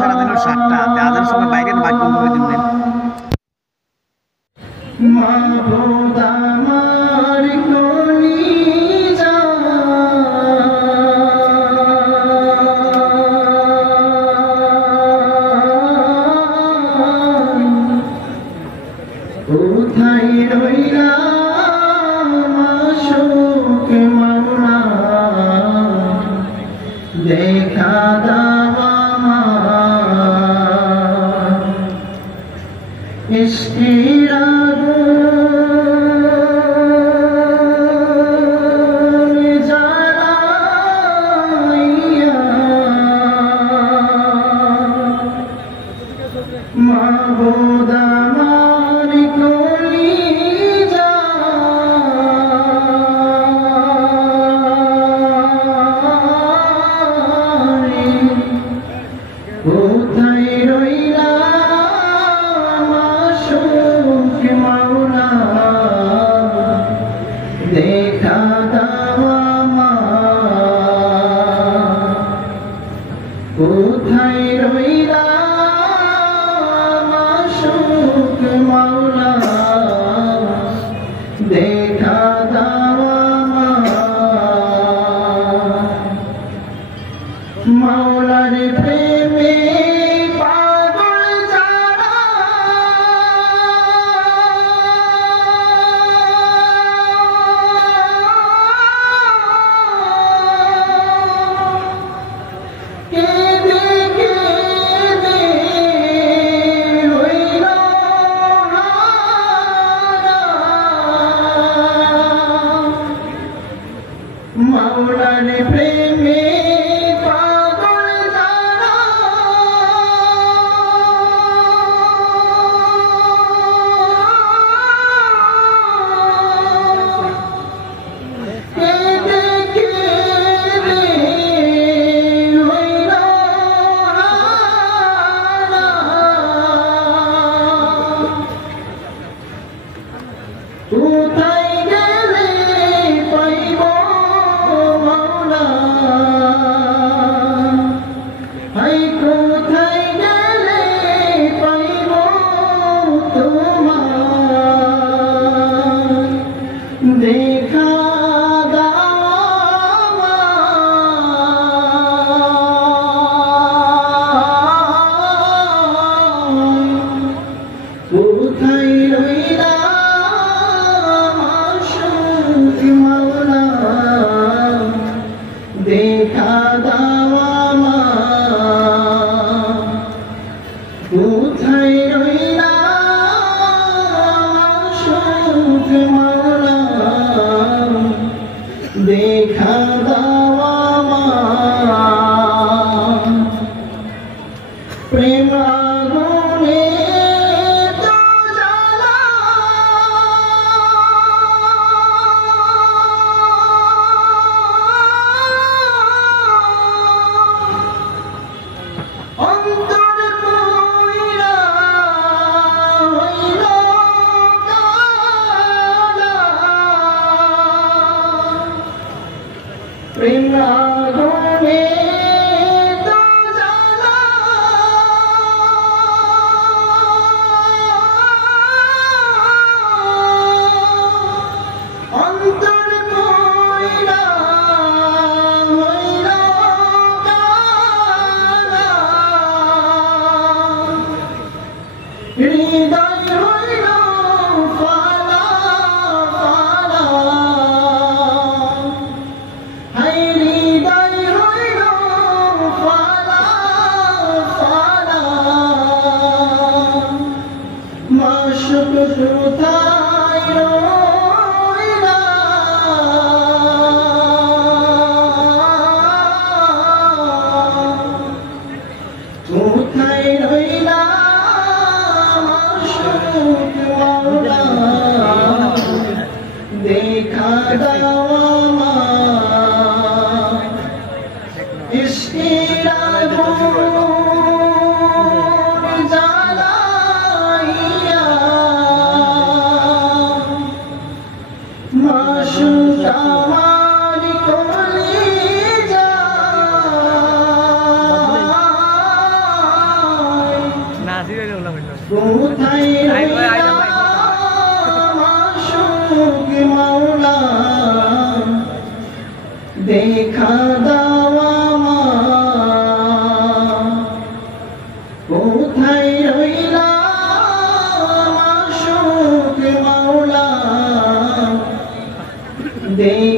সারাদিনের 7টা আজানের সময় বাইরে বাইক বন্ধ করে দিবেন। কোথায় রইলা মাশূক মাওলা দেখা দাও আমার ইশকের আগুন জ্বালাইয়া মাবুদ আমার কলিজা কোথায় রইলা মাশূক মাওলা দেখা দাও আমার কোথায় রইলা মাশূক মাওলা দেখা দাও আমার মাওলার প্রেমে পাগল যারা কেঁদে কেঁদে হইল হারা মাওলার প্রেমে পাগল যারা কেঁদে কেঁদে হইল হারা কোথায় গেলে পাইব মাওলা হাই কোথায় গেলে পাইব তোমার দেখা দাও কোথায় রইলা মাশূক মাওলা দেখা দাও আমার কোথায় রইলা মাশূক মাওলা দেখা দাও আমার প্রেম আগুনে তো জ্বালা অন্তর পুইরা হইল কালা প্রেম আগুনে তো জ্বালা অন্তর পুইরা হইল কালা হৃদয় হইল ফালা ফালা হাই হৃদয় হইল ফালা ফালা মাশূক কোথায় রইলা কোথায় রইলা মাশূক মাওলা দেখা দাও আমার ইশকের আগুন জ্বালাইয়া মাশূক আমার কোথায় রইলা মাশুক মাওলা দেখা দাও আমার কোথায় রইলা মাশুক মাওলা দেখা